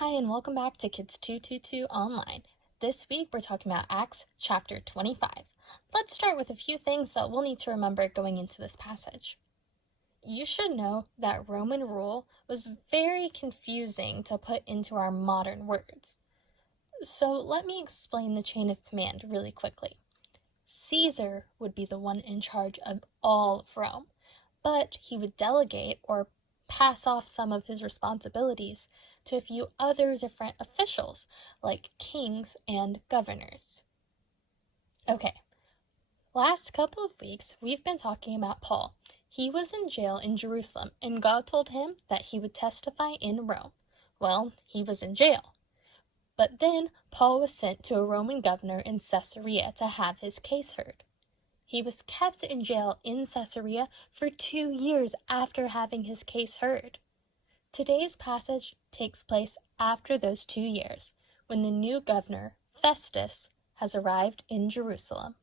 Hi, and welcome back to Kids 222 Online. This week we're talking about Acts chapter 25. Let's start with a few things that we'll need to remember going into this passage. You should know that Roman rule was very confusing to put into our modern words. So let me explain the chain of command really quickly. Caesar would be the one in charge of all of Rome, but he would delegate or pass off some of his responsibilities to a few other different officials, like kings and governors. Okay, last couple of weeks we've been talking about Paul. He was in jail in Jerusalem, and God told him that he would testify in Rome. Well, he was in jail. But then Paul was sent to a Roman governor in Caesarea to have his case heard. He was kept in jail in Caesarea for 2 years after having his case heard. Today's passage takes place after those 2 years, when the new governor, Festus, has arrived in Jerusalem.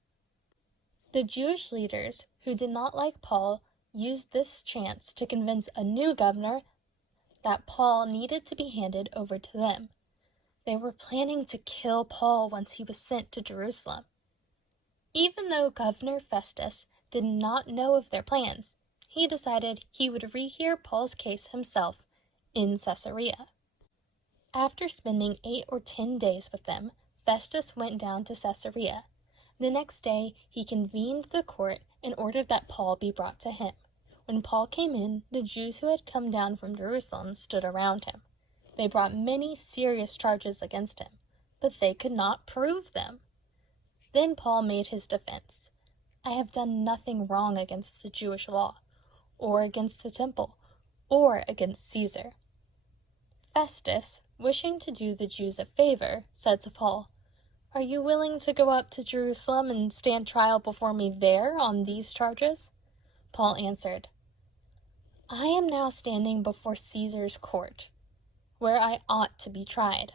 The Jewish leaders who did not like Paul used this chance to convince a new governor that Paul needed to be handed over to them. They were planning to kill Paul once he was sent to Jerusalem. Even though Governor Festus did not know of their plans, he decided he would rehear Paul's case himself in Caesarea. After spending 8 or 10 days with them, Festus went down to Caesarea. The next day, he convened the court and ordered that Paul be brought to him. When Paul came in, the Jews who had come down from Jerusalem stood around him. They brought many serious charges against him, but they could not prove them. Then Paul made his defense. I have done nothing wrong against the Jewish law, or against the temple, or against Caesar. Festus, wishing to do the Jews a favor, said to Paul, Are you willing to go up to Jerusalem and stand trial before me there on these charges? Paul answered, I am now standing before Caesar's court, where I ought to be tried.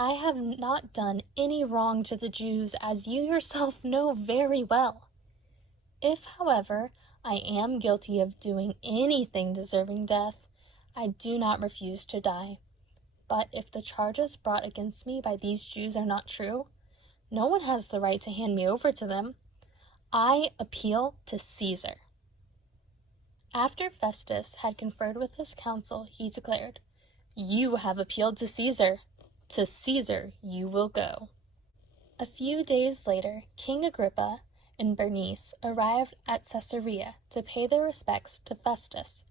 I have not done any wrong to the Jews, as you yourself know very well. If, however, I am guilty of doing anything deserving death, I do not refuse to die. But if the charges brought against me by these Jews are not true, no one has the right to hand me over to them. I appeal to Caesar. After Festus had conferred with his council, he declared, You have appealed to Caesar. To Caesar you will go. A few days later, King Agrippa and Bernice arrived at Caesarea to pay their respects to Festus.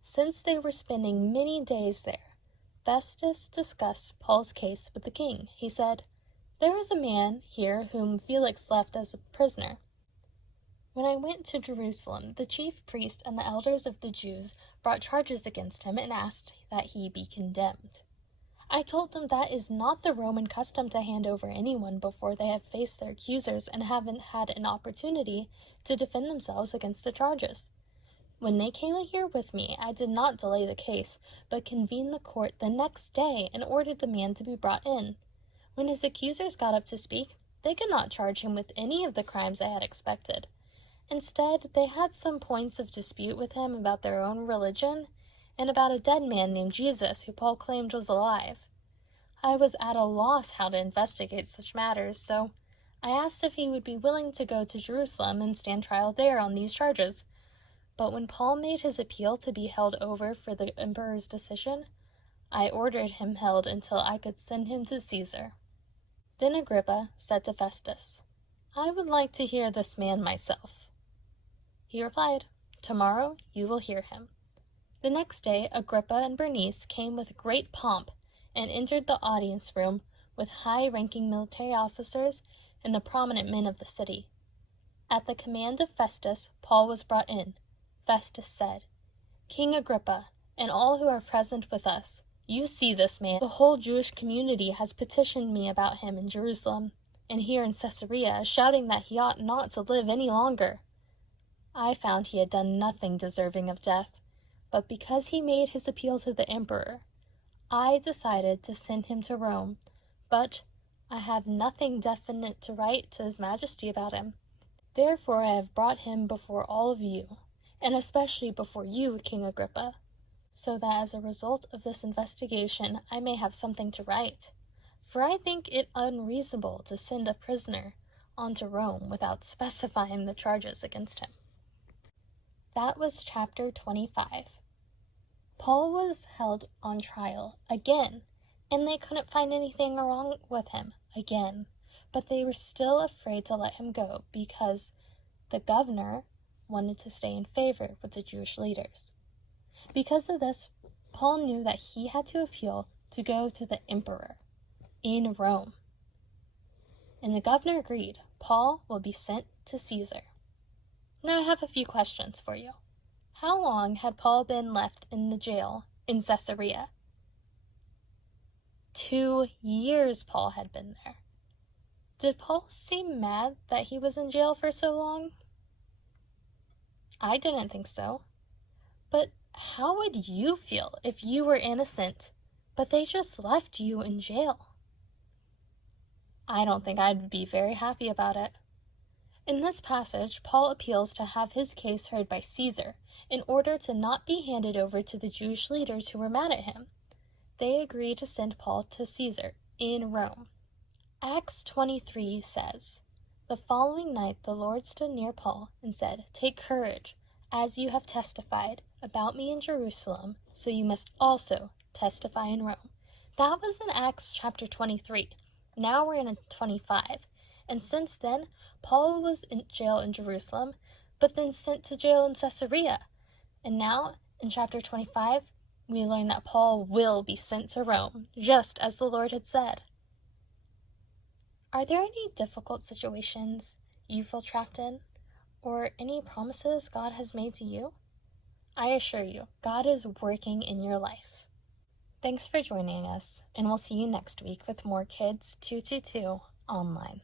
Since they were spending many days there, Festus discussed Paul's case with the king. He said, There is a man here whom Felix left as a prisoner. When I went to Jerusalem, the chief priest and the elders of the Jews brought charges against him and asked that he be condemned. I told them that is not the Roman custom to hand over anyone before they have faced their accusers and haven't had an opportunity to defend themselves against the charges. When they came here with me, I did not delay the case, but convened the court the next day and ordered the man to be brought in. When his accusers got up to speak, they could not charge him with any of the crimes I had expected. Instead, they had some points of dispute with him about their own religion and about a dead man named Jesus who Paul claimed was alive. I was at a loss how to investigate such matters, so I asked if he would be willing to go to Jerusalem and stand trial there on these charges. But when Paul made his appeal to be held over for the emperor's decision, I ordered him held until I could send him to Caesar. Then Agrippa said to Festus, I would like to hear this man myself. He replied, Tomorrow you will hear him. The next day, Agrippa and Bernice came with great pomp and entered the audience room with high-ranking military officers and the prominent men of the city. At the command of Festus, Paul was brought in. Festus said, King Agrippa, and all who are present with us, you see this man. The whole Jewish community has petitioned me about him in Jerusalem, and here in Caesarea, shouting that he ought not to live any longer. I found he had done nothing deserving of death, but because he made his appeal to the emperor, I decided to send him to Rome, but I have nothing definite to write to His Majesty about him. Therefore I have brought him before all of you, and especially before you, King Agrippa. so that as a result of this investigation I may have something to write. For I think it unreasonable to send a prisoner on to Rome without specifying the charges against him. That was chapter 25. Paul was held on trial again, and they couldn't find anything wrong with him again, but they were still afraid to let him go because the governor wanted to stay in favor with the Jewish leaders. Because of this, Paul knew that he had to appeal to go to the emperor in Rome. And the governor agreed. Paul will be sent to Caesar. Now I have a few questions for you. How long had Paul been left in the jail in Caesarea? 2 years Paul had been there. Did Paul seem mad that he was in jail for so long? I didn't think so. But how would you feel if you were innocent, but they just left you in jail? I don't think I'd be very happy about it. In this passage, Paul appeals to have his case heard by Caesar in order to not be handed over to the Jewish leaders who were mad at him. They agree to send Paul to Caesar in Rome. Acts 23 says, "The following night the Lord stood near Paul and said, 'Take courage, as you have testified about me in Jerusalem, so you must also testify in Rome.'" That was in Acts chapter 23. Now we're in 25. And since then, Paul was in jail in Jerusalem, but then sent to jail in Caesarea. And now, in chapter 25, we learn that Paul will be sent to Rome, just as the Lord had said. Are there any difficult situations you feel trapped in, or any promises God has made to you? I assure you, God is working in your life. Thanks for joining us, and we'll see you next week with more Kids 222 Online.